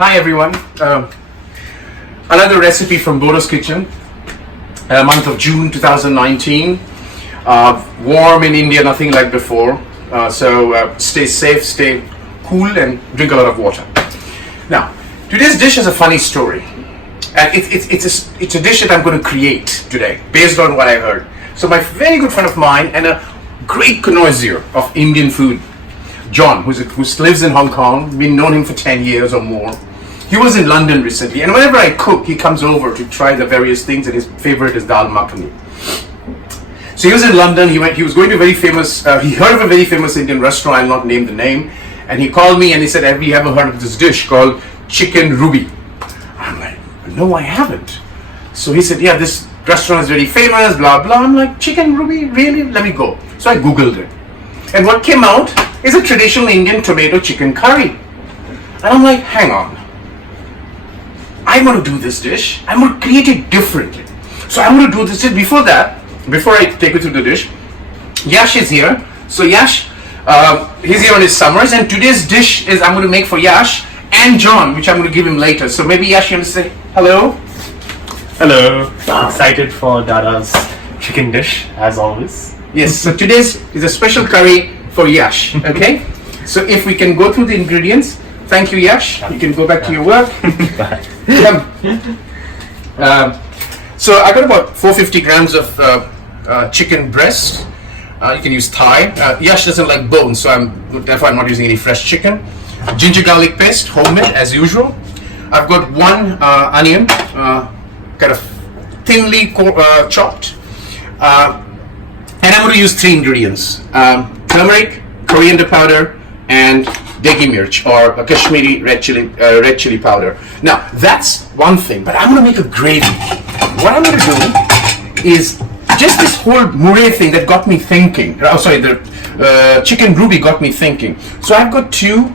Hi everyone, another recipe from Bordo's kitchen, month of June 2019, warm in India, nothing like before, so stay safe, stay cool and drink a lot of water. Now, today's dish is a funny story, and it's a dish that I'm going to create today based on what I heard. So my very good friend of mine and a great connoisseur of Indian food, John, who lives in Hong Kong, we've known him for 10 years or more. He was in London recently, and whenever I cook, he comes over to try the various things, and his favorite is dal makhani. So he was in London, he was going to a very famous, he heard of a very famous Indian restaurant, I'll not name the name, and he called me and he said, have you ever heard of this dish called chicken ruby? I'm like, no, I haven't. So he said, yeah, this restaurant is very famous, blah, blah. I'm like, chicken ruby, really? Let me go. So I Googled it. And what came out is a traditional Indian tomato chicken curry. And I'm like, hang on. I'm going to do this dish. I'm going to create it differently. So I'm going to do this dish. Before I take you through the dish, Yash is here. So Yash, he's here on his summers. And today's dish is I'm going to make for Yash and John, which I'm going to give him later. So maybe Yash, you want to say hello? Hello. Excited for Dada's chicken dish, as always. Yes, so today's is a special curry for Yash, okay? So if we can go through the ingredients. Thank you, Yash. You can go back to your work. So I got about 450 grams of chicken breast. You can use thigh. Yash doesn't like bones, so therefore I'm not using any fresh chicken. Ginger garlic paste, homemade as usual. I've got one onion, kind of thinly chopped. And I'm going to use three ingredients: turmeric, coriander powder, and degi mirch or a Kashmiri red chili powder. Now that's one thing, but I'm going to make a gravy. What I'm going to do is just this whole murray thing that got me thinking. Oh, sorry, the chicken ruby got me thinking. So I've got two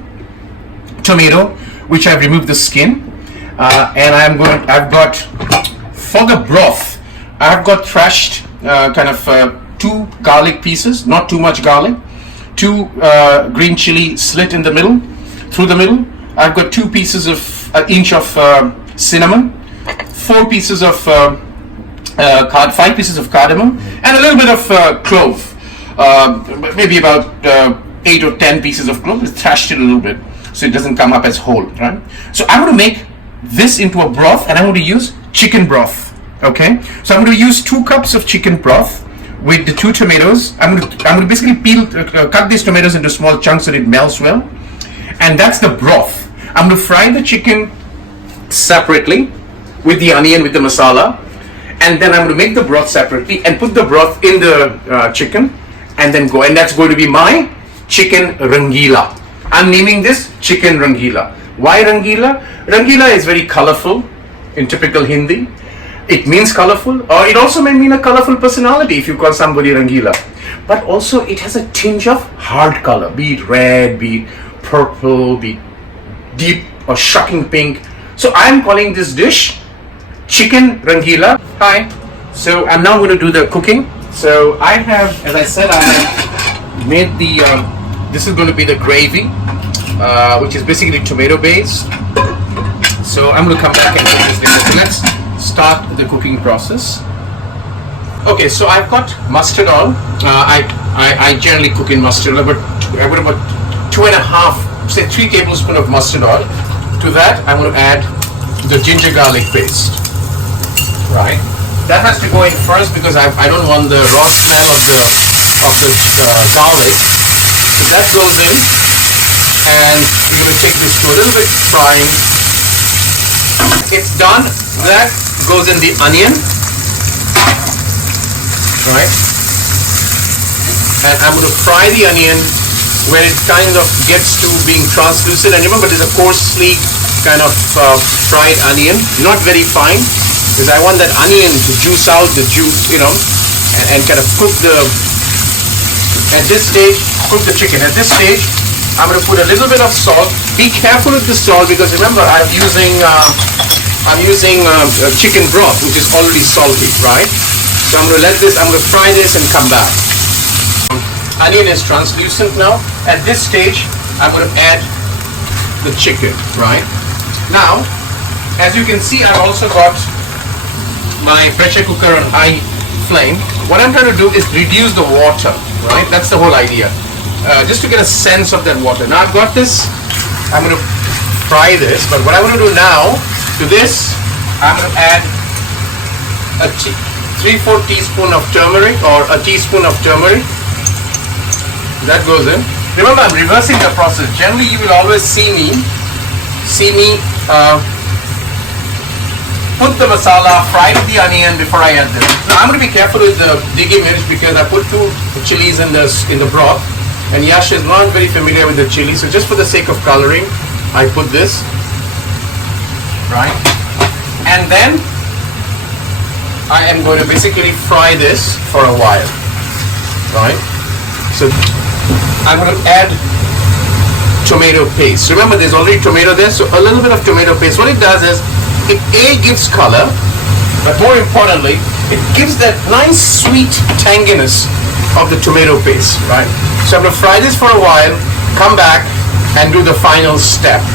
tomato, which I've removed the skin, and I've got for the broth, I've got thrashed kind of two garlic pieces, not too much garlic. Two green chili slit in the middle, through the middle. I've got 2 pieces of an inch of cinnamon, 5 pieces of cardamom, and a little bit of clove. Maybe about 8 or 10 pieces of clove. Thrashed it a little bit so it doesn't come up as whole, right? So I'm going to make this into a broth, and I'm going to use chicken broth. Okay, so I'm going to use 2 cups of chicken broth with the 2 tomatoes. I'm going to basically cut these tomatoes into small chunks so it melts well, and that's the broth. I'm going to fry the chicken separately with the onion, with the masala, and then I'm going to make the broth separately and put the broth in the chicken, and then go. And that's going to be my chicken Rangeela. I'm naming this chicken Rangeela. Why Rangeela? Rangeela is very colorful in typical Hindi. It means colorful, or it also may mean a colorful personality if you call somebody Rangeela. But also it has a tinge of hard color, be it red, be it purple, be it deep or shocking pink. So I am calling this dish chicken Rangeela. Hi. So I'm now going to do the cooking. So I have, as I said, I have made the, this is going to be the gravy, which is basically tomato based. So I'm going to come back and cook this later. So let's start the cooking process. Okay, so I've got mustard oil. I generally cook in mustard oil, but I put about 2.5, say 3 tablespoons of mustard oil. To that, I'm going to add the ginger garlic paste. Right, that has to go in first because I don't want the raw smell of the garlic. So that goes in, and we're going to take this to a little bit frying. It's done. That goes in the onion, right? And I'm going to fry the onion where it kind of gets to being translucent. And remember, there's a coarsely kind of fried onion, not very fine, because I want that onion to juice out the juice, and kind of cook at this stage, cook the chicken. At this stage, I'm going to put a little bit of salt. Be careful with the salt because remember I'm using chicken broth, which is already salty, right? So I'm going to fry this and come back. Onion is translucent now. At this stage, I'm going to add the chicken, right? Now, as you can see, I've also got my pressure cooker on high flame. What I'm trying to do is reduce the water, right? That's the whole idea. Just to get a sense of that water. Now I've got this, I'm going to fry this, but what I'm going to do now, to this, I'm going to add a 3/4 teaspoon of turmeric, or a teaspoon of turmeric. That goes in. Remember, I'm reversing the process. Generally, you will always see me put the masala, fry the onion before I add this. Now I'm going to be careful with the digi mirch because I put 2 chilies in the broth, and Yash is not very familiar with the chili, so just for the sake of coloring, I put this, right? And then I am going to basically fry this for a while, right? So I'm going to add tomato paste. Remember, there's already tomato there, so a little bit of tomato paste. What it does is, it gives color, but more importantly, it gives that nice sweet tanginess of the tomato paste, right? So I'm going to fry this for a while, come back and do the final step.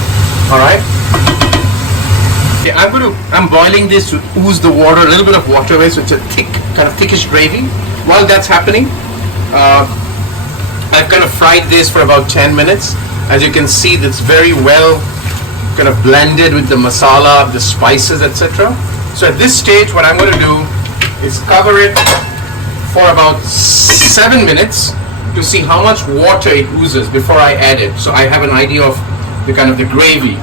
All right? Okay, I'm boiling this to ooze the water, a little bit of water away, so it's a thick, kind of thickish gravy. While that's happening, I've kind of fried this for about 10 minutes. As you can see, that's very well kind of blended with the masala, the spices, etc. So at this stage, what I'm going to do is cover it for about 7 minutes to see how much water it oozes before I add it. So I have an idea of the kind of the gravy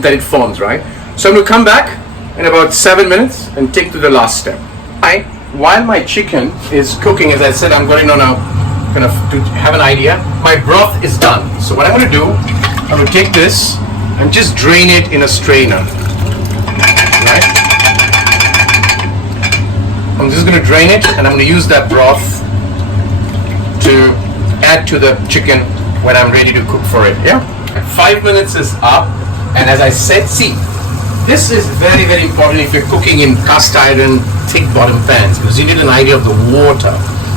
that it forms, right? So I'm going to come back in about 7 minutes and take to the last step. While my chicken is cooking, as I said, I'm going on a kind of to have an idea. My broth is done. So what I'm going to do, I'm going to take this and just drain it in a strainer, right? I'm just going to drain it, and I'm going to use that broth to add to the chicken when I'm ready to cook for it. Yeah, 5 minutes is up, and as I said, see, this is very, very important if you're cooking in cast iron thick bottom pans, because you need an idea of the water,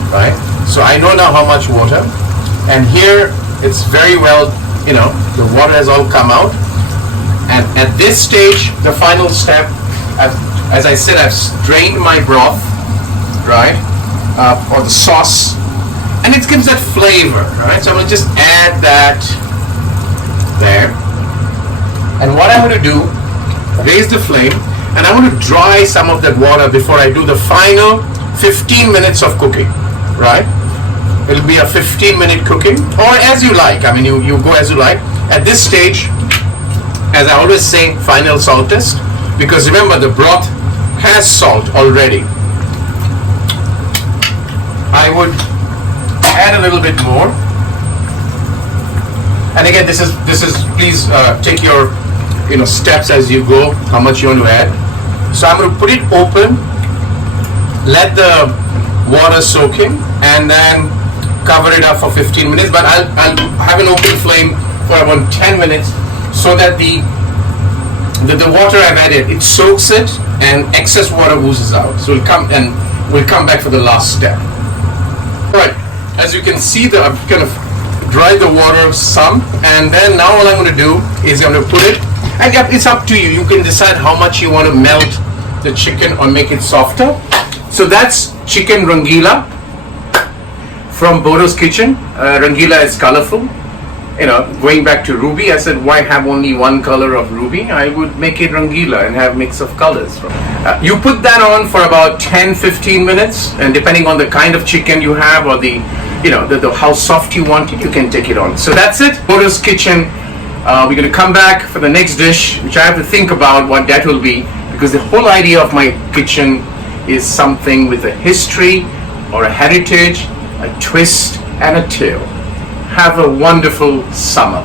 right? So I know now how much water, and here it's very well, you know, the water has all come out. And at this stage, the final step, as I said, I've drained my broth, right, or the sauce, and it gives that flavor, right? So I'm going to just add that there. And what I'm going to do, raise the flame, and I want to dry some of that water before I do the final 15 minutes of cooking, right? It'll be a 15-minute cooking, or as you like. I mean, you go as you like. At this stage, as I always say, final salt test, because remember, the broth has salt already. I would add a little bit more, and again, this is please take your steps as you go, how much you want to add. So I'm going to put it open, let the water soak in, and then cover it up for 15 minutes. But I'll have an open flame for about 10 minutes, so that the water I've added, it soaks it and excess water oozes out. So we'll come back for the last step. Alright, as you can see, I've kind of dried the water some, and then now all I'm going to do is I'm going to put it, and it's up to you. You can decide how much you want to melt the chicken or make it softer. So that's chicken Rangeela from Bordo's kitchen. Rangeela is colorful. Going back to ruby, I said, why have only one color of ruby? I would make it Rangeela and have mix of colors. You put that on for about 10-15 minutes, and depending on the kind of chicken you have, or the how soft you want it, you can take it on. So that's it, Bordo's kitchen. We're going to come back for the next dish, which I have to think about what that will be, because the whole idea of my kitchen is something with a history or a heritage, a twist and a tale. Have a wonderful summer.